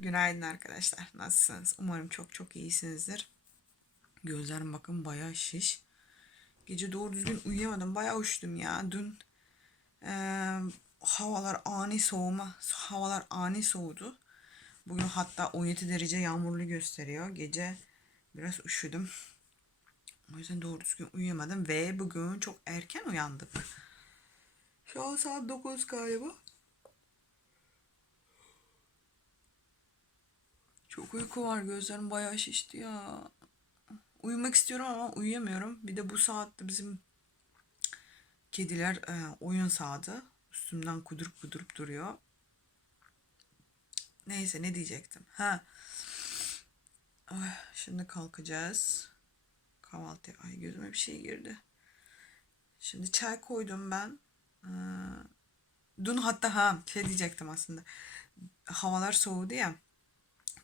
Günaydın arkadaşlar. Nasılsınız? Umarım çok çok iyisinizdir. Gözlerim bakın bayağı şiş. Gece doğru düzgün uyuyamadım. Bayağı üşüdüm ya. Dün eee, havalar ani soğuma. Havalar ani soğudu. Bugün hatta 17 derece yağmurlu gösteriyor. Gece biraz üşüdüm. O yüzden doğru düzgün uyuyamadım. Ve bugün çok erken uyandık. Şu an saat 9 galiba. Çok uyku var. Gözlerim bayağı şişti ya. Uyumak istiyorum ama uyuyamıyorum. Bir de bu saatte bizim kediler e, oyun saati. Üstümden kudurup kudurup duruyor. Neyse ne diyecektim. Ha. Ay, şimdi kalkacağız. Kahvaltı. Ay gözüme bir şey girdi. Şimdi çay koydum ben. Ee, dün hatta ha şey diyecektim aslında. Havalar soğudu ya.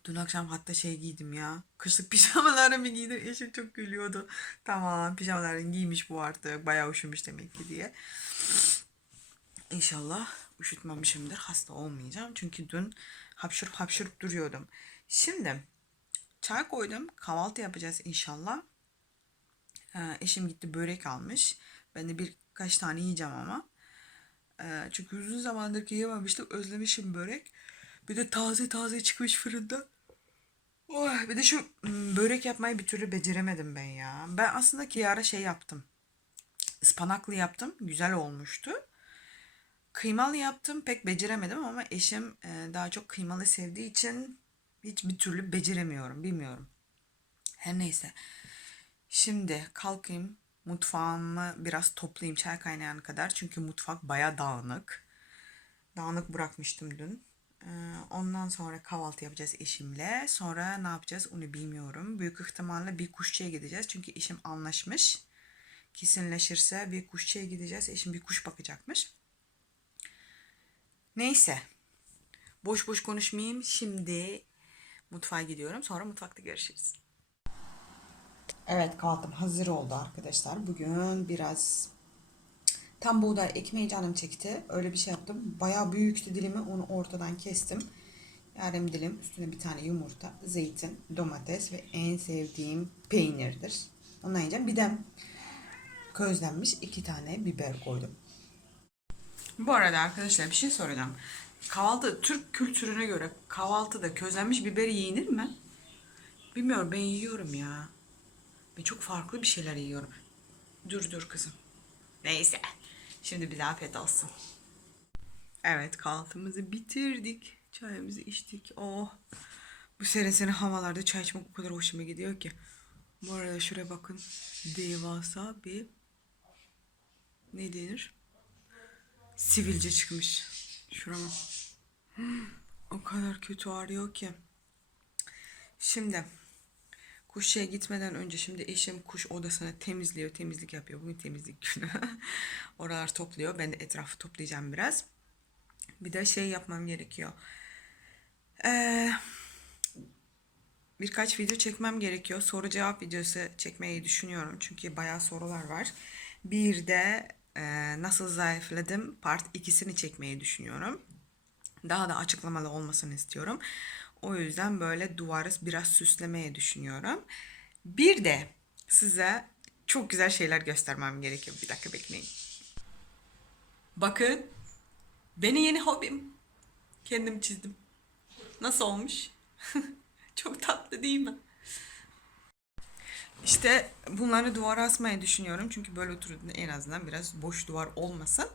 Dün akşam hatta şey giydim ya. Kışlık pijamalarımı giydim. Eşim çok gülüyordu. Tamam pijamalarını giymiş bu artık. Bayağı üşümüş demek ki diye. İnşallah üşütmemişimdir. Hasta olmayacağım. Çünkü dün hapşırıp hapşırıp duruyordum. Şimdi çay koydum. Kahvaltı yapacağız inşallah. Ee, eşim gitti börek almış. Ben de birkaç tane yiyeceğim ama. Ee, çünkü uzun zamandır ki yememiştim. Özlemişim börek. Bir de taze taze çıkmış fırından. Oh, bir de şu mm, börek yapmayı bir türlü beceremedim ben ya. Ben aslında ki ara şey yaptım. Ispanaklı yaptım. Güzel olmuştu. Kıymalı yaptım. Pek beceremedim ama eşim e, daha çok kıymalı sevdiği için hiç bir türlü beceremiyorum. Bilmiyorum. Her neyse. Şimdi kalkayım. Mutfağımı biraz toplayayım çay kaynayana kadar. Çünkü mutfak baya dağınık. Dağınık bırakmıştım dün. Ee, Ondan sonra kahvaltı yapacağız eşimle. Sonra ne yapacağız onu bilmiyorum. Büyük ihtimalle bir kuşçuya gideceğiz. Çünkü eşim anlaşmış. Kesinleşirse bir kuşçuya gideceğiz. Eşim bir kuş bakacakmış. Neyse. Boş boş konuşmayayım. Şimdi mutfağa gidiyorum. Sonra mutfakta görüşürüz. Evet kahvaltım hazır oldu arkadaşlar. Bugün biraz tam buğday ekmeği canım çekti. Öyle bir şey yaptım. Bayağı büyüktü dilimi. Onu ortadan kestim. Yarım dilim üstüne bir tane yumurta, zeytin, domates ve en sevdiğim peynirdir. Onu yiyeceğim. Bir de közlenmiş iki tane biber koydum. Bu arada arkadaşlar bir şey soracağım. Kahvaltı Türk kültürüne göre kahvaltıda közlenmiş biberi yenir mi? Bilmiyorum ben yiyorum ya. Ben çok farklı bir şeyler yiyorum. Dur dur kızım. Neyse. Şimdi bir afiyet olsun. Evet kahvaltımızı bitirdik. Çayımızı içtik. Oh. Bu serin havalarda çay içmek o kadar hoşuma gidiyor ki. Bu arada şuraya bakın. Devasa bir ne denir? Sivilce çıkmış. Şurama. O kadar kötü ağrıyor ki. Şimdi kuşçuya gitmeden önce şimdi eşim kuş odasını temizliyor, temizlik yapıyor. Bugün temizlik günü. Oralar topluyor. Ben de etrafı toplayacağım biraz. Bir de şey yapmam gerekiyor. Ee, birkaç video çekmem gerekiyor. Soru cevap videosu çekmeyi düşünüyorum. Çünkü bayağı sorular var. Bir de e, nasıl zayıfladım part 2'sini çekmeyi düşünüyorum. Daha da açıklamalı olmasını istiyorum. O yüzden böyle duvarı biraz süslemeye düşünüyorum. Bir de size çok güzel şeyler göstermem gerekiyor. Bir dakika bekleyin. Bakın. Beni yeni hobim. Kendim çizdim. Nasıl olmuş? çok tatlı değil mi? İşte bunları duvara asmayı düşünüyorum. Çünkü böyle oturduğunda en azından biraz boş duvar olmasın.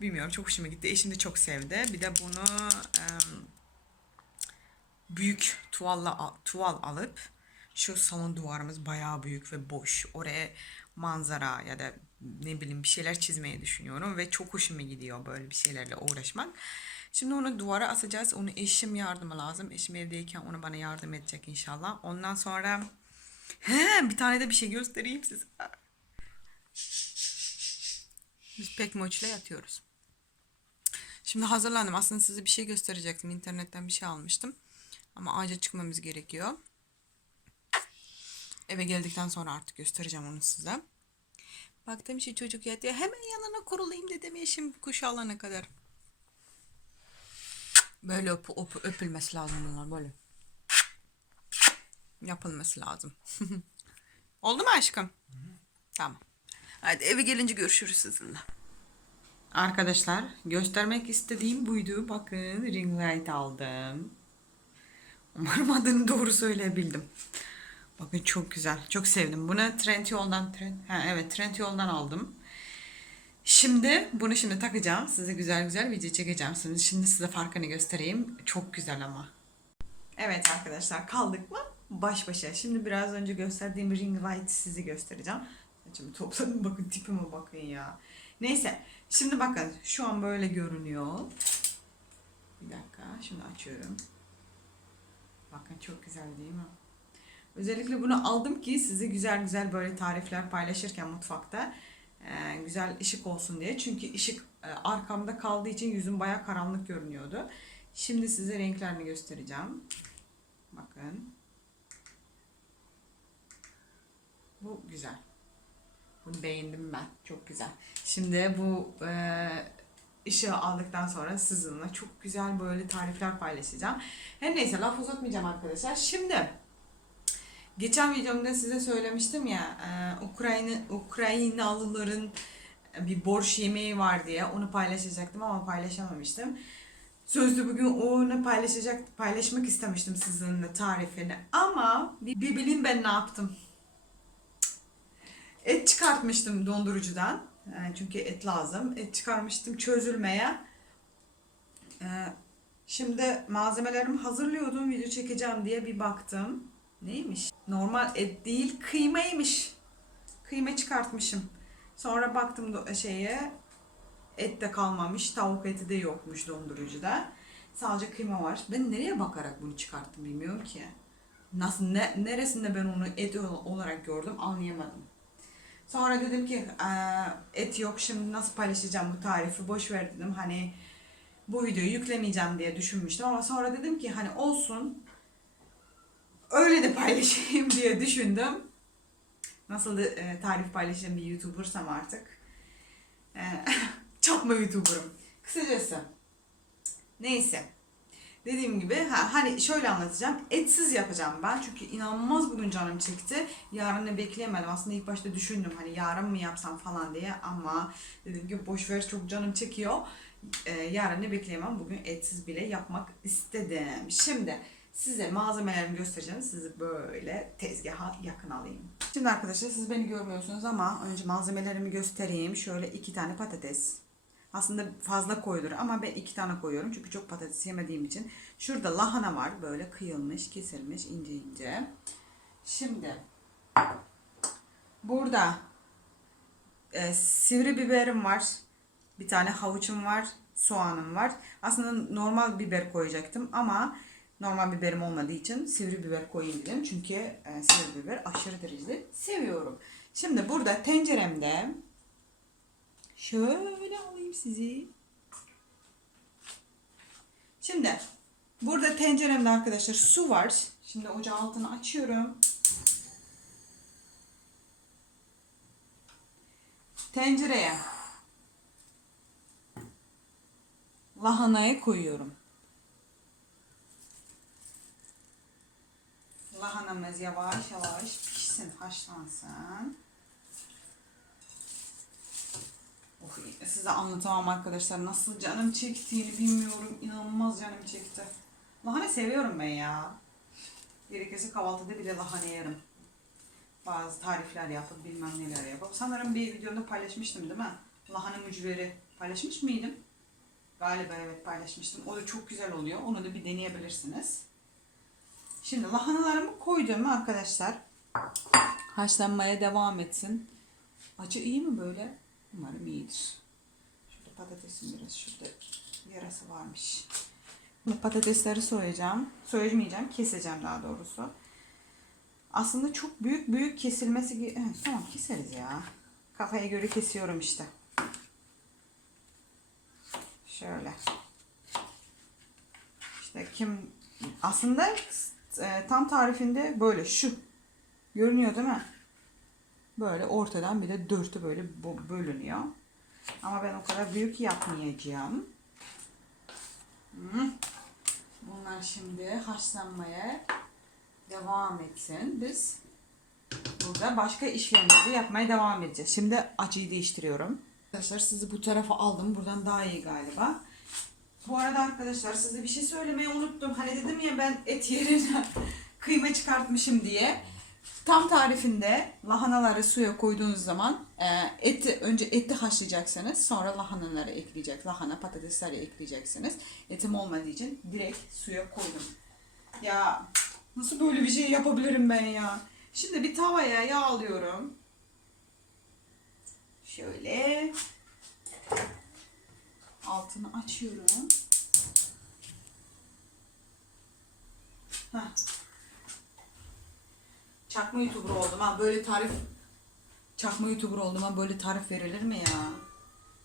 Bilmiyorum çok hoşuma gitti. Eşim de çok sevdi. Bir de bunu büyük tuvalla tuval alıp şu salon duvarımız bayağı büyük ve boş. Oraya manzara ya da ne bileyim bir şeyler çizmeyi düşünüyorum ve çok hoşuma gidiyor böyle bir şeylerle uğraşmak. Şimdi onu duvara asacağız. Onu eşim yardımı lazım. Eşim evdeyken onu bana yardım edecek inşallah. Ondan sonra he, bir tane de bir şey göstereyim size. Biz pek moçla yatıyoruz. Şimdi hazırlandım. Aslında size bir şey gösterecektim. İnternetten bir şey almıştım. Ama acil çıkmamız gerekiyor. Eve geldikten sonra artık göstereceğim onu size. Baktım şu çocuk yatıyor. Hemen yanına kurulayım dedim eşim kuş alana kadar. Böyle öp, öp- öpülmesi lazım bunlar böyle. Yapılması lazım. Oldu mu aşkım? Tamam. Hadi eve gelince görüşürüz sizinle. Arkadaşlar göstermek istediğim buydu. Bakın ring light aldım. Umarım adını doğru söyleyebildim. Bakın çok güzel. Çok sevdim. Bunu Trendyol'dan Trend, ha, evet Trendyol'dan aldım. Şimdi bunu şimdi takacağım. Size güzel güzel video çekeceğim. Şimdi, şimdi size farkını göstereyim. Çok güzel ama. Evet arkadaşlar kaldık mı? Baş başa. Şimdi biraz önce gösterdiğim ring light sizi göstereceğim. Saçımı topladım. Bakın tipime bakın ya. Neyse. Şimdi bakın. Şu an böyle görünüyor. Bir dakika. Şimdi açıyorum. Bakın çok güzel değil mi? Özellikle bunu aldım ki size güzel güzel böyle tarifler paylaşırken mutfakta e, güzel ışık olsun diye. Çünkü ışık e, arkamda kaldığı için yüzüm baya karanlık görünüyordu. Şimdi size renklerini göstereceğim. Bakın. Bu güzel. Bunu beğendim ben. Çok güzel. Şimdi bu e, ışığı aldıktan sonra sizinle çok güzel böyle tarifler paylaşacağım. Her neyse laf uzatmayacağım arkadaşlar. Şimdi geçen videomda size söylemiştim ya e, Ukrayna Ukraynalıların bir borş yemeği var diye onu paylaşacaktım ama paylaşamamıştım. Sözlü bugün onu paylaşacak paylaşmak istemiştim sizinle tarifini ama bir, bir bilin ben ne yaptım. Et çıkartmıştım dondurucudan. Yani çünkü et lazım. Et çıkarmıştım çözülmeye. Ee, şimdi malzemelerimi hazırlıyordum. Video çekeceğim diye bir baktım. Neymiş? Normal et değil kıymaymış. Kıyma çıkartmışım. Sonra baktım da şeye et de kalmamış. Tavuk eti de yokmuş dondurucuda. Sadece kıyma var. Ben nereye bakarak bunu çıkarttım bilmiyorum ki. Nasıl ne, neresinde ben onu et olarak gördüm anlayamadım. Sonra dedim ki "Aa, et yok şimdi nasıl paylaşacağım bu tarifi boş ver dedim hani bu videoyu yüklemeyeceğim diye düşünmüştüm ama sonra dedim ki hani olsun öyle de paylaşayım diye düşündüm. Nasıl e, tarif paylaşan bir YouTuber'sam artık. E, çakma YouTuber'ım. Kısacası. Neyse. Dediğim gibi ha, hani şöyle anlatacağım. Etsiz yapacağım ben. Çünkü inanılmaz bugün canım çekti. Yarını bekleyemedim. Aslında ilk başta düşündüm hani yarın mı yapsam falan diye ama dedim ki boş ver çok canım çekiyor. Ee, yarını bekleyemem. Bugün etsiz bile yapmak istedim. Şimdi size malzemelerimi göstereceğim. Sizi böyle tezgaha yakın alayım. Şimdi arkadaşlar siz beni görmüyorsunuz ama önce malzemelerimi göstereyim. Şöyle iki tane patates. Aslında fazla koyulur ama ben iki tane koyuyorum çünkü çok patates yemediğim için. Şurada lahana var böyle kıyılmış, kesilmiş ince ince. Şimdi burada e, sivri biberim var. Bir tane havuçum var, soğanım var. Aslında normal biber koyacaktım ama normal biberim olmadığı için sivri biber koyayım dedim. Çünkü e, sivri biber aşırı derecede seviyorum. Şimdi burada tenceremde Şöyle alayım sizi. Şimdi burada tenceremde arkadaşlar su var. Şimdi ocağın altını açıyorum. Tencereye lahanayı koyuyorum. Lahanamız yavaş yavaş pişsin, haşlansın. Of, size anlatamam arkadaşlar. Nasıl canım çektiğini bilmiyorum. İnanılmaz canım çekti. Lahana seviyorum ben ya. Gerekirse kahvaltıda bile lahana yerim. Bazı tarifler yapıp bilmem neler yapıp. Sanırım bir videomda paylaşmıştım değil mi? Lahana mücveri paylaşmış mıydım? Galiba evet paylaşmıştım. O da çok güzel oluyor. Onu da bir deneyebilirsiniz. Şimdi lahanalarımı koydum arkadaşlar. Haşlanmaya devam etsin. Acı iyi mi böyle? Umarım iyidir. Şurada patatesin biraz şurada yarası varmış. Şimdi patatesleri soyacağım. Soyamayacağım, keseceğim daha doğrusu. Aslında çok büyük büyük kesilmesi. Evet, tamam keseriz ya. Kafaya göre kesiyorum işte. Şöyle. İşte kim aslında e, tam tarifinde böyle şu. Görünüyor değil mi? Böyle ortadan bir de dörtü böyle bölünüyor. Ama ben o kadar büyük yapmayacağım. Bunlar şimdi haşlanmaya devam etsin. Biz burada başka işlerimizi yapmaya devam edeceğiz. Şimdi acıyı değiştiriyorum. Arkadaşlar sizi bu tarafa aldım. Buradan daha iyi galiba. Bu arada arkadaşlar size bir şey söylemeyi unuttum. Hani dedim ya ben et yerine kıyma çıkartmışım diye. Tam tarifinde lahanaları suya koyduğunuz zaman e, eti önce eti haşlayacaksınız. Sonra lahanaları ekleyecek. Lahana patatesleri ekleyeceksiniz. Etim olmadığı için direkt suya koydum. Ya nasıl böyle bir şey yapabilirim ben ya? Şimdi bir tavaya yağ alıyorum. Şöyle altını açıyorum. Heh. Çakma YouTuber oldum ha böyle tarif Çakma YouTuber oldum ha böyle tarif verilir mi ya?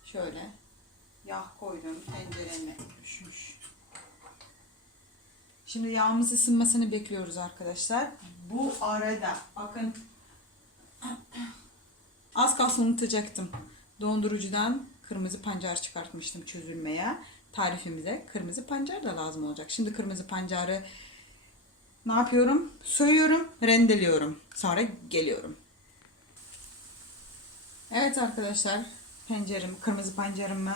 Şöyle yağ koydum tencereme düşmüş. Şimdi yağımız ısınmasını bekliyoruz arkadaşlar. Bu arada bakın az kalsın unutacaktım. Dondurucudan kırmızı pancar çıkartmıştım çözülmeye. Tarifimize kırmızı pancar da lazım olacak. Şimdi kırmızı pancarı ne yapıyorum? Soyuyorum, rendeliyorum. Sonra geliyorum. Evet arkadaşlar, pencerem, kırmızı pancarımı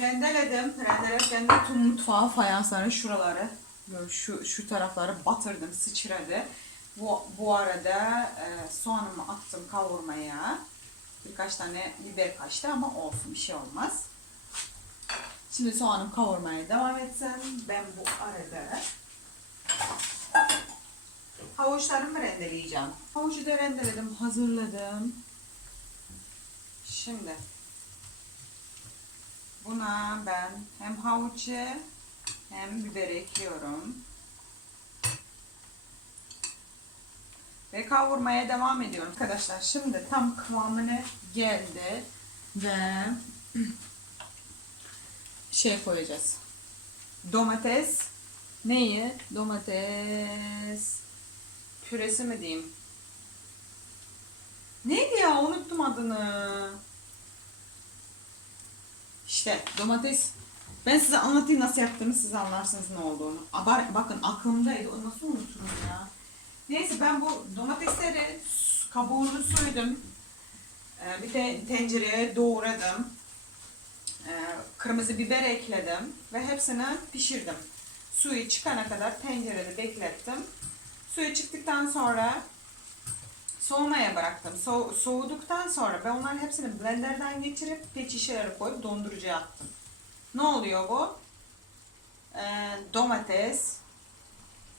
rendeledim. Rendelerken de tüm mutfağı, fayansları, şuraları, şu, şu tarafları batırdım, sıçradı. Bu, bu arada e, soğanımı attım kavurmaya. Birkaç tane biber kaçtı ama olsun bir şey olmaz. Şimdi soğanım kavurmaya devam etsin. Ben bu arada havuçlarımı rendeleyeceğim. Havucu da rendeledim, hazırladım. Şimdi buna ben hem havucu hem biber ekliyorum. Ve kavurmaya devam ediyorum arkadaşlar. Şimdi tam kıvamına geldi ve şey koyacağız. Domates neyi? Domates püresi mi diyeyim? Neydi ya? Unuttum adını. İşte domates. Ben size anlatayım nasıl yaptığımı siz anlarsınız ne olduğunu. Abar, bakın aklımdaydı. O nasıl unuturum ya? Neyse ben bu domatesleri kabuğunu soydum. Ee, bir de tencereye doğradım. Ee, kırmızı biber ekledim ve hepsini pişirdim. Suyu çıkana kadar tencerede beklettim. Suyu çıktıktan sonra soğumaya bıraktım. So soğuduktan sonra ben onların hepsini blenderdan geçirip pet şişelere koyup dondurucuya attım. Ne oluyor bu? Ee, domates,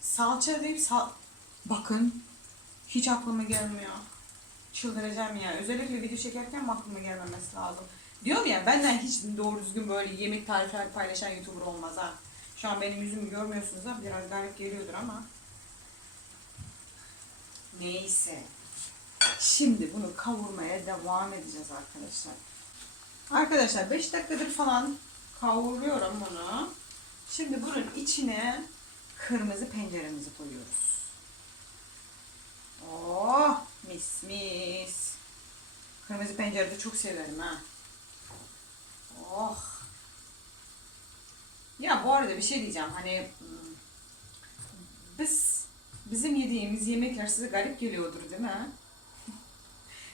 salça deyip sal Bakın hiç aklıma gelmiyor. Çıldıracağım ya. Özellikle video çekerken aklıma gelmemesi lazım. Diyorum ya benden hiç doğru düzgün böyle yemek tarifleri paylaşan YouTuber olmaz ha. Şu an benim yüzümü görmüyorsunuz ha. Biraz garip geliyordur ama. Neyse. Şimdi bunu kavurmaya devam edeceğiz arkadaşlar. Arkadaşlar 5 dakikadır falan kavuruyorum bunu. Şimdi bunun içine kırmızı penceremizi koyuyoruz. Oh mis mis. Kırmızı pencerede çok severim ha. Oh. Ya bu arada bir şey diyeceğim. Hani biz bizim yediğimiz yemekler size garip geliyordur değil mi?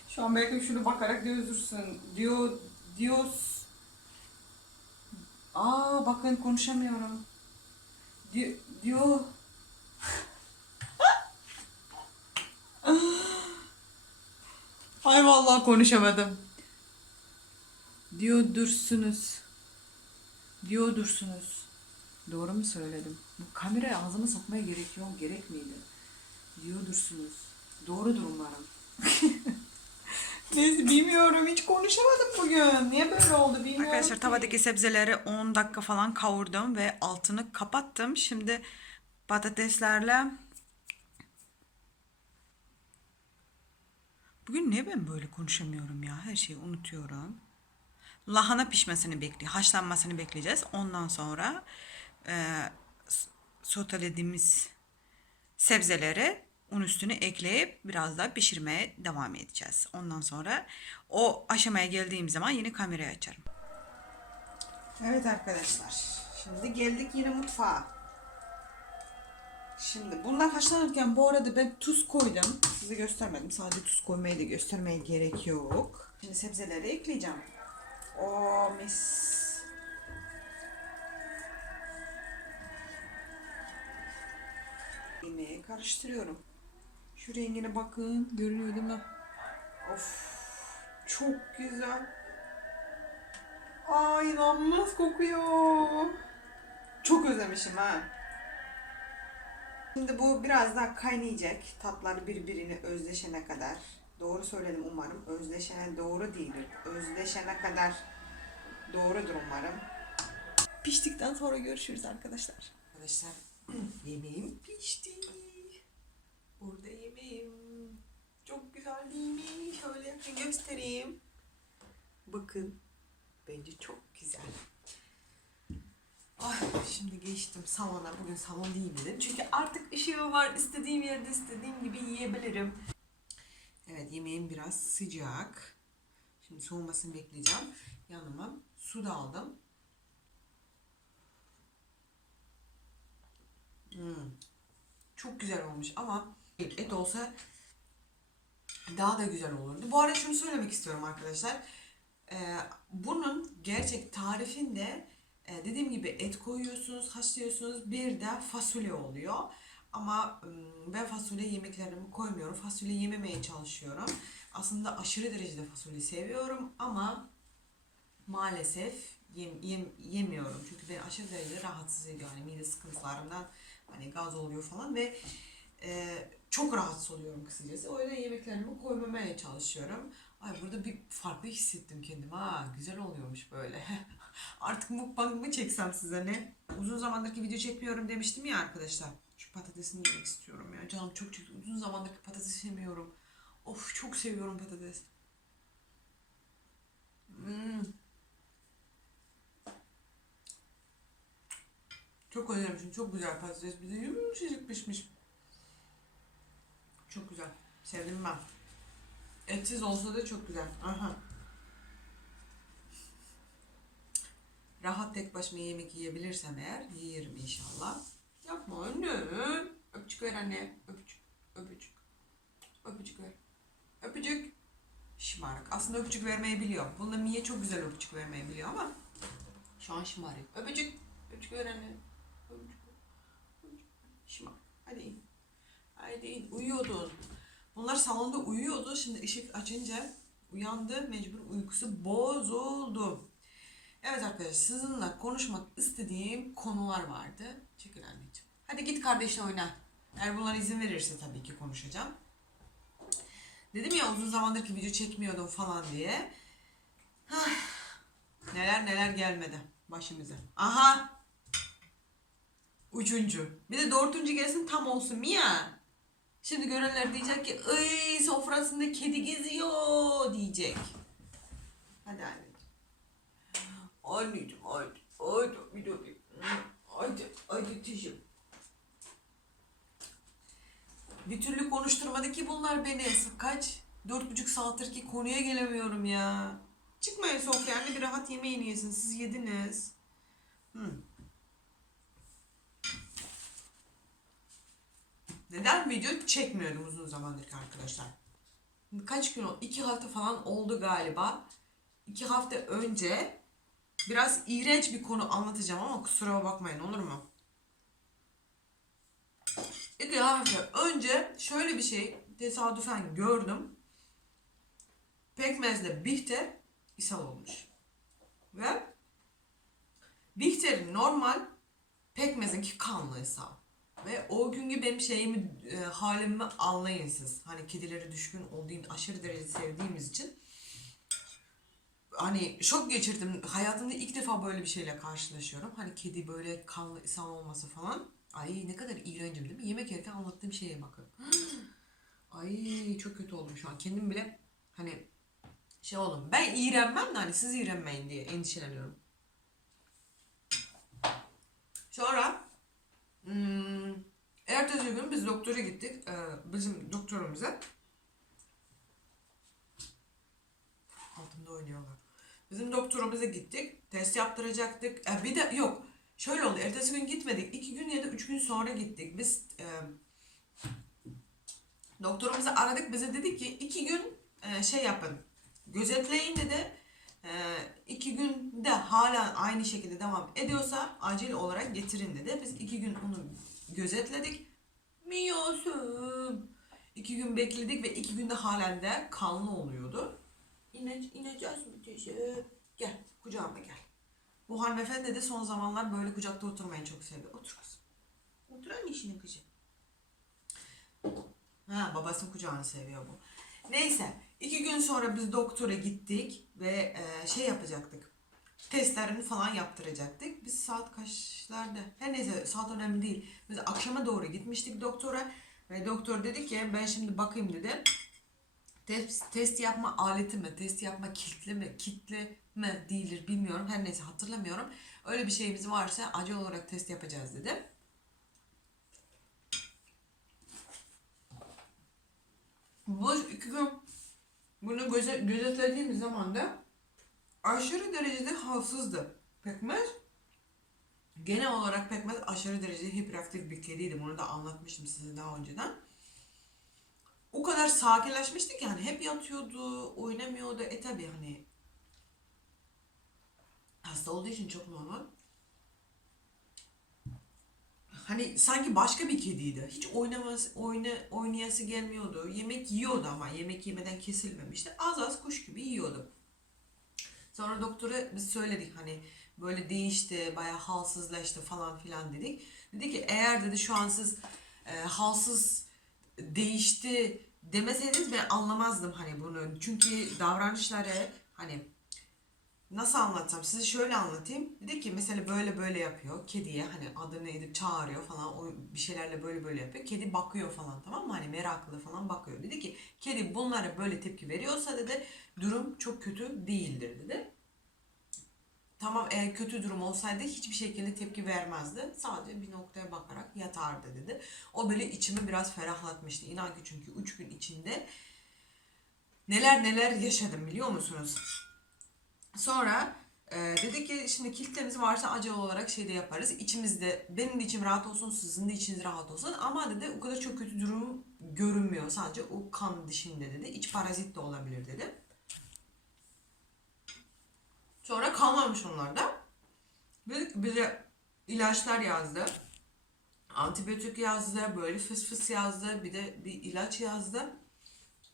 Şu an belki şunu bakarak diyorsun. Diyor diyoruz. Aa bakın konuşamıyorum. Diyor, diyor Ay vallahi konuşamadım. Diyordursunuz. Diyordursunuz. Doğru mu söyledim? Bu kameraya ağzıma sokmaya gerek yok, gerek miydi? Diyordursunuz. Doğrudur umarım. Neyse bilmiyorum hiç konuşamadım bugün. Niye böyle oldu bilmiyorum. Arkadaşlar ki. tavadaki sebzeleri 10 dakika falan kavurdum ve altını kapattım. Şimdi patateslerle Bugün niye ben böyle konuşamıyorum ya? Her şeyi unutuyorum. Lahana pişmesini bekliyor. Haşlanmasını bekleyeceğiz. Ondan sonra e, sotelediğimiz sebzeleri un üstüne ekleyip biraz daha pişirmeye devam edeceğiz. Ondan sonra o aşamaya geldiğim zaman yine kamerayı açarım. Evet arkadaşlar. Şimdi geldik yine mutfağa. Şimdi bunlar haşlanırken bu arada ben tuz koydum. Size göstermedim. Sadece tuz koymayı da göstermeye gerek yok. Şimdi sebzeleri ekleyeceğim. O mis. Yemeği karıştırıyorum. Şu rengine bakın. Görünüyor değil mi? Of. Çok güzel. Ay inanılmaz kokuyor. Çok özlemişim ha. Şimdi bu biraz daha kaynayacak. Tatlar birbirine özleşene kadar. Doğru söyledim umarım. Özleşene doğru değildir. Özleşene kadar doğrudur umarım. Piştikten sonra görüşürüz arkadaşlar. Arkadaşlar yemeğim pişti. Burada yemeğim. Çok güzel değil mi? Şöyle göstereyim. Bakın. Bence çok güzel. Ay şimdi geçtim salona. Bugün salon değil dedim. Çünkü artık ışığı var. İstediğim yerde istediğim gibi yiyebilirim. Evet yemeğim biraz sıcak. Şimdi soğumasını bekleyeceğim. Yanıma su da aldım. Hmm. Çok güzel olmuş ama et olsa daha da güzel olurdu. Bu arada şunu söylemek istiyorum arkadaşlar. Ee, bunun gerçek tarifinde e, dediğim gibi et koyuyorsunuz, haşlıyorsunuz. Bir de fasulye oluyor. Ama ben fasulye yemeklerimi koymuyorum. Fasulye yememeye çalışıyorum. Aslında aşırı derecede fasulye seviyorum ama maalesef yem, yem- yemiyorum. Çünkü beni aşırı derecede rahatsız ediyor. Yani mide sıkıntılarımdan hani gaz oluyor falan ve e, çok rahatsız oluyorum kısacası. O yüzden yemeklerimi koymamaya çalışıyorum. Ay burada bir farklı hissettim kendimi. Ha güzel oluyormuş böyle. Artık mukbang mı çeksem size ne? Uzun zamandır ki video çekmiyorum demiştim ya arkadaşlar. Patatesini yemek istiyorum ya. Canım çok çekti. Uzun zamandır patates yemiyorum. Of çok seviyorum patates. Hmm. Çok özlemişim. Çok güzel patates. Bir de yumuşacık pişmiş. Çok güzel. Sevdim ben. Etsiz olsa da çok güzel. Aha. Rahat tek başıma yemek yiyebilirsem eğer yerim inşallah. Yapma anne. Öpücük ver anne. Öpücük. Öpücük. Öpücük ver. Öpücük. Şımarık. Aslında öpücük vermeyi biliyor. Bunda Mie çok güzel öpücük vermeyi biliyor ama şu an şımarık. Öpücük. Öpücük ver anne. Öpücük. Öpücük. Şımarık. Hadi in. Hadi in. Uyuyordun. Bunlar salonda uyuyordu. Şimdi ışık açınca uyandı. Mecbur uykusu bozuldu. Evet arkadaşlar sizinle konuşmak istediğim konular vardı. Çekil anneciğim. Hadi git kardeşle oyna. Eğer bunlar izin verirse tabii ki konuşacağım. Dedim ya uzun zamandır ki video çekmiyordum falan diye. Neler neler gelmedi başımıza. Aha. Üçüncü. Bir de dördüncü gelsin tam olsun Mia. Şimdi görenler diyecek ki ıy sofrasında kedi geziyor diyecek. Hadi anneciğim. Anneciğim hadi. Hadi bir bir. Hadi. Hadi tişim. Bir türlü konuşturmadı ki bunlar beni. Kaç? Dört buçuk saattir ki konuya gelemiyorum ya. Çıkmayın sofraya anne bir rahat yemeğini yesin. Siz yediniz. Hı. Neden video çekmiyordum uzun zamandır ki arkadaşlar? Kaç gün oldu? İki hafta falan oldu galiba. İki hafta önce biraz iğrenç bir konu anlatacağım ama kusura bakmayın olur mu? İki hafta önce şöyle bir şey tesadüfen gördüm. Pekmezle Bihter ishal olmuş. Ve Bihter'in normal pekmezinki kanlı ishal. Ve o günkü benim şeyimi, e, halimi anlayın siz. Hani kedilere düşkün olduğum, aşırı derecede sevdiğimiz için. Hani şok geçirdim. Hayatımda ilk defa böyle bir şeyle karşılaşıyorum. Hani kedi böyle kanlı ishal olması falan. Ay ne kadar iğrencim değil mi? Yemek yerken anlattığım şeye bakın. Ay çok kötü oldum şu an. Kendim bile hani şey oldum. Ben iğrenmem de hani siz iğrenmeyin diye endişeleniyorum. Sonra Hmm, ertesi gün biz doktora gittik. Ee, bizim doktorumuza. Altımda oynuyorlar. Bizim doktorumuza gittik. Test yaptıracaktık. Ee, bir de yok. Şöyle oldu. Ertesi gün gitmedik. iki gün ya da üç gün sonra gittik. Biz e, doktorumuzu aradık. Bize dedi ki iki gün e, şey yapın. Gözetleyin dedi. E, iki günde hala aynı şekilde devam ediyorsa acil olarak getirin dedi. Biz iki gün onu gözetledik. Miyosun. İki gün bekledik ve iki günde halen de kanlı oluyordu. İne, ineceğiz mi teyze? Gel kucağıma gel. Bu hanımefendi de son zamanlar böyle kucakta oturmayı çok seviyor. Otur kızım. Otur annişinin kızı. Ha babasının kucağını seviyor bu. Neyse iki gün sonra biz doktora gittik ve e, şey yapacaktık. Testlerini falan yaptıracaktık. Biz saat kaçlarda? Her neyse saat önemli değil. Biz akşama doğru gitmiştik doktora. Ve doktor dedi ki ben şimdi bakayım dedi. Test, test yapma aleti mi, test yapma kitli mi, kitli mi değildir bilmiyorum. Her neyse hatırlamıyorum. Öyle bir şeyimiz varsa acil olarak test yapacağız dedi. Bu iki gün bunu göze, gözetlediğimiz zaman da aşırı derecede halsızdı. Pekmez genel olarak pekmez aşırı derecede hiperaktif bir kediydi. Bunu da anlatmıştım size daha önceden. O kadar sakinleşmişti ki hani hep yatıyordu, oynamıyordu. E tabi hani hasta olduğu için çok normal. Hani sanki başka bir kediydi. Hiç oynaması, oyna, oynayası gelmiyordu. Yemek yiyordu ama yemek yemeden kesilmemişti. Az az kuş gibi yiyordu. Sonra doktora biz söyledik hani böyle değişti, bayağı halsızlaştı falan filan dedik. Dedi ki eğer dedi şu an siz e, halsız değişti demeseydiniz ben anlamazdım hani bunu. Çünkü davranışları hani nasıl anlatsam size şöyle anlatayım. Dedi ki mesela böyle böyle yapıyor kediye hani adını edip çağırıyor falan o bir şeylerle böyle böyle yapıyor. Kedi bakıyor falan tamam mı hani meraklı falan bakıyor. Dedi ki kedi bunlara böyle tepki veriyorsa dedi durum çok kötü değildir dedi. Tamam eğer kötü durum olsaydı hiçbir şekilde tepki vermezdi. Sadece bir noktaya bakarak yatardı dedi. O böyle içimi biraz ferahlatmıştı. İnan ki çünkü 3 gün içinde neler neler yaşadım biliyor musunuz? Sonra e, dedi ki şimdi kilitleriniz varsa acil olarak şey de yaparız. İçimizde benim de içim rahat olsun sizin de içiniz rahat olsun. Ama dedi o kadar çok kötü durum görünmüyor. Sadece o kan dışında dedi. İç parazit de olabilir dedi. Sonra kalmamış onlarda. Dedik bize ilaçlar yazdı. Antibiyotik yazdı, böyle fıs fıs yazdı, bir de bir ilaç yazdı.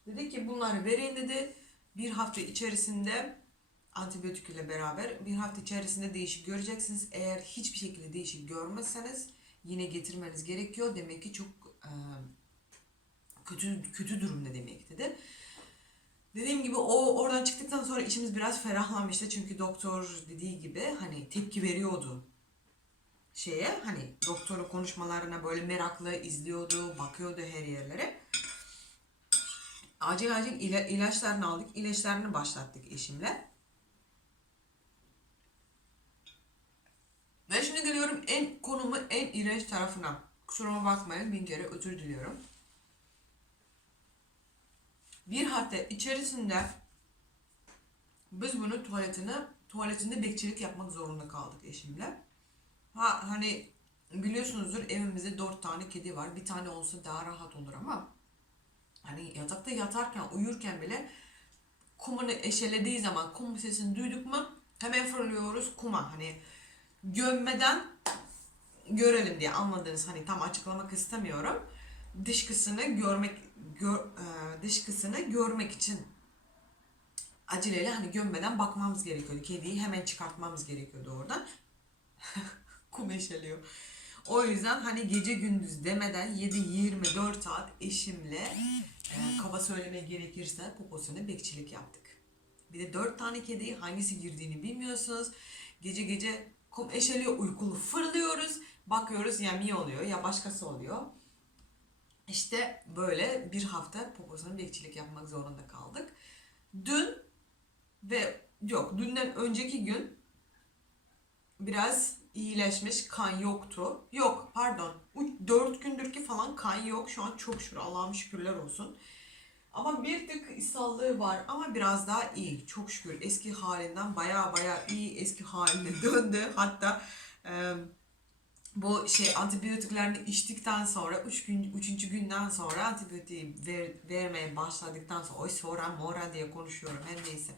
Dedi ki bunları verin dedi. Bir hafta içerisinde antibiyotik ile beraber bir hafta içerisinde değişik göreceksiniz. Eğer hiçbir şekilde değişik görmezseniz yine getirmeniz gerekiyor. Demek ki çok e, kötü kötü durumda demek dedi. Dediğim gibi o oradan çıktıktan sonra içimiz biraz ferahlanmıştı. Çünkü doktor dediği gibi hani tepki veriyordu şeye. Hani doktorun konuşmalarına böyle meraklı izliyordu, bakıyordu her yerlere. Acil acil ila- ilaçlarını aldık. ilaçlarını başlattık eşimle. Ve şimdi geliyorum en konumu en iğrenç tarafına. Kusuruma bakmayın bin kere özür diliyorum. Bir hafta içerisinde biz bunu tuvaletine tuvaletinde bekçilik yapmak zorunda kaldık eşimle. Ha hani biliyorsunuzdur evimizde dört tane kedi var. Bir tane olsa daha rahat olur ama hani yatakta yatarken uyurken bile kumunu eşelediği zaman kum sesini duyduk mu hemen fırlıyoruz kuma hani gömmeden görelim diye anladınız hani tam açıklamak istemiyorum dışkısını görmek gör, e, dışkısını görmek için aceleyle hani gömmeden bakmamız gerekiyordu. Kediyi hemen çıkartmamız gerekiyordu oradan. Kum eşeliyor. O yüzden hani gece gündüz demeden 7-24 saat eşimle e, kaba söylemeye gerekirse poposuna bekçilik yaptık. Bir de 4 tane kedi hangisi girdiğini bilmiyorsunuz. Gece gece kum eşeliyor uykulu fırlıyoruz. Bakıyoruz ya mi oluyor ya başkası oluyor. İşte böyle bir hafta poposuna bekçilik yapmak zorunda kaldık. Dün ve yok dünden önceki gün biraz iyileşmiş kan yoktu. Yok pardon 4 gündür ki falan kan yok. Şu an çok şükür Allah'ım şükürler olsun. Ama bir tık ishallığı var ama biraz daha iyi. Çok şükür eski halinden baya baya iyi eski haline döndü. Hatta Ee, bu şey antibiyotiklerini içtikten sonra 3 gün 3. günden sonra antibiyotiği ver, vermeye başladıktan sonra oy sonra mora diye konuşuyorum her neyse.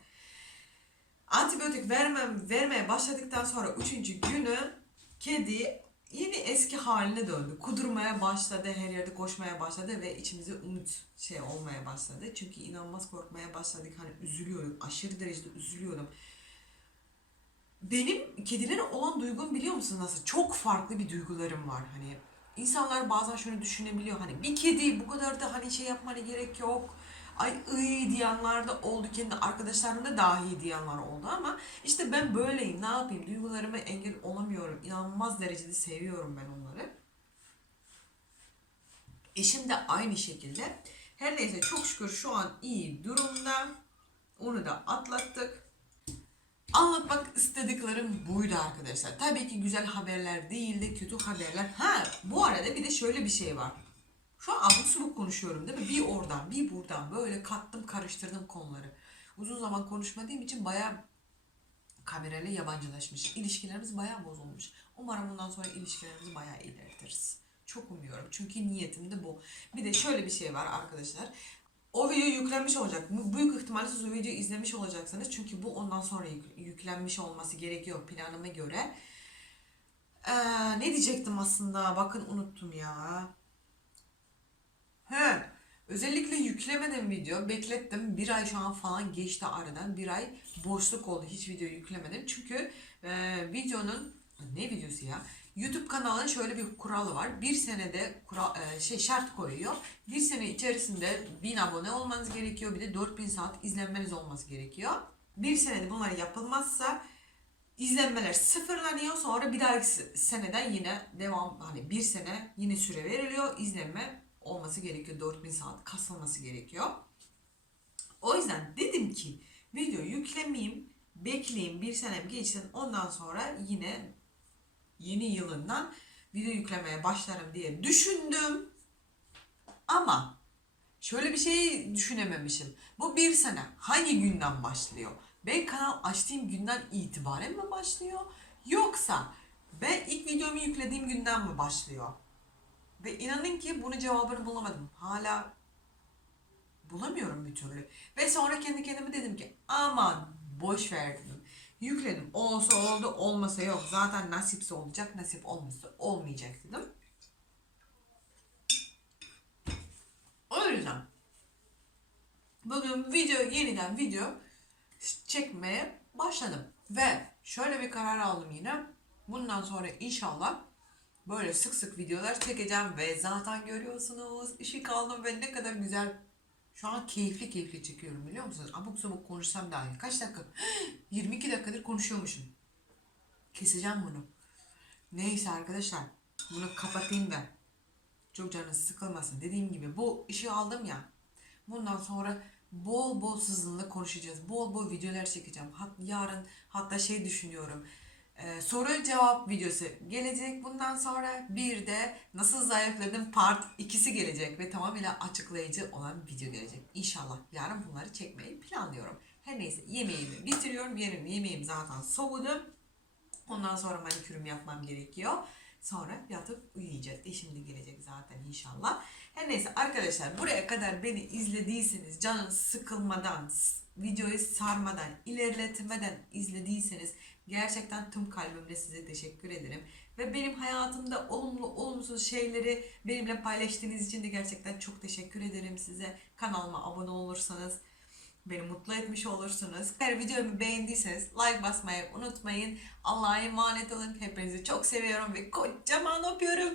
Antibiyotik vermem vermeye başladıktan sonra 3. günü kedi yine eski haline döndü. Kudurmaya başladı, her yerde koşmaya başladı ve içimize umut şey olmaya başladı. Çünkü inanılmaz korkmaya başladık. Hani üzülüyorum, aşırı derecede üzülüyorum. Benim kedilere olan duygum biliyor musun nasıl? Çok farklı bir duygularım var. Hani insanlar bazen şunu düşünebiliyor. Hani bir kedi bu kadar da hani şey yapmana gerek yok. Ay ıy diyenler de oldu. Kendi arkadaşlarım da dahi diyenler oldu ama işte ben böyleyim. Ne yapayım? Duygularıma engel olamıyorum. İnanılmaz derecede seviyorum ben onları. Eşim de aynı şekilde. Her neyse çok şükür şu an iyi durumda. Onu da atlattık. Anlatmak istediklerim buydu arkadaşlar. Tabii ki güzel haberler değil de kötü haberler. Ha bu arada bir de şöyle bir şey var. Şu an abuk subuk konuşuyorum değil mi? Bir oradan bir buradan böyle kattım karıştırdım konuları. Uzun zaman konuşmadığım için bayağı kamerayla yabancılaşmış. İlişkilerimiz bayağı bozulmuş. Umarım bundan sonra ilişkilerimizi bayağı ilerletiriz. Çok umuyorum. Çünkü niyetim de bu. Bir de şöyle bir şey var arkadaşlar. O video yüklenmiş olacak. Büyük ihtimalle siz o videoyu izlemiş olacaksınız. Çünkü bu ondan sonra yük- yüklenmiş olması gerekiyor planıma göre. Ee, ne diyecektim aslında? Bakın unuttum ya. Özellikle yüklemeden video beklettim. Bir ay şu an falan geçti aradan. Bir ay boşluk oldu. Hiç video yüklemedim. Çünkü e, videonun ne videosu ya? YouTube kanalının şöyle bir kuralı var. Bir senede kural, e, şey şart koyuyor. Bir sene içerisinde 1000 abone olmanız gerekiyor. Bir de 4000 saat izlenmeniz olması gerekiyor. Bir senede bunlar yapılmazsa izlenmeler sıfırlanıyor. Sonra bir dahaki se- seneden yine devam hani bir sene yine süre veriliyor. İzlenme olması gerekiyor. 4000 saat kasılması gerekiyor. O yüzden dedim ki video yüklemeyeyim, bekleyeyim bir senem geçsin ondan sonra yine yeni yılından video yüklemeye başlarım diye düşündüm. Ama şöyle bir şey düşünememişim. Bu bir sene hangi günden başlıyor? Ben kanal açtığım günden itibaren mi başlıyor? Yoksa ben ilk videomu yüklediğim günden mi başlıyor? Ve inanın ki bunun cevabını bulamadım. Hala bulamıyorum bir türlü. Ve sonra kendi kendime dedim ki aman boş ver dedim. Yükledim. Olsa oldu, olmasa yok. Zaten nasipse olacak, nasip olmazsa olmayacak dedim. O yüzden bugün video yeniden video çekmeye başladım. Ve şöyle bir karar aldım yine. Bundan sonra inşallah böyle sık sık videolar çekeceğim ve zaten görüyorsunuz ışık aldım ve ne kadar güzel şu an keyifli keyifli çekiyorum biliyor musunuz? Abuk sabuk konuşsam daha iyi. Kaç dakika? 22 dakikadır konuşuyormuşum. Keseceğim bunu. Neyse arkadaşlar. Bunu kapatayım ben. Çok canınız sıkılmasın. Dediğim gibi bu işi aldım ya. Bundan sonra bol bol sizinle konuşacağız. Bol bol videolar çekeceğim. Hat, yarın hatta şey düşünüyorum. Ee, soru cevap videosu gelecek. Bundan sonra bir de nasıl zayıfladım part 2'si gelecek ve tamamıyla açıklayıcı olan video gelecek. İnşallah yarın bunları çekmeyi planlıyorum. Her neyse yemeğimi bitiriyorum. Yarın yemeğim zaten soğudu. Ondan sonra manikürüm yapmam gerekiyor. Sonra yatıp uyuyacağız. Eşim de gelecek zaten inşallah. Her neyse arkadaşlar buraya kadar beni izlediyseniz canınız sıkılmadan, videoyu sarmadan, ilerletmeden izlediyseniz gerçekten tüm kalbimle size teşekkür ederim. Ve benim hayatımda olumlu olumsuz şeyleri benimle paylaştığınız için de gerçekten çok teşekkür ederim size. Kanalıma abone olursanız beni mutlu etmiş olursunuz. Eğer videomu beğendiyseniz like basmayı unutmayın. Allah'a emanet olun. Hepinizi çok seviyorum ve kocaman öpüyorum.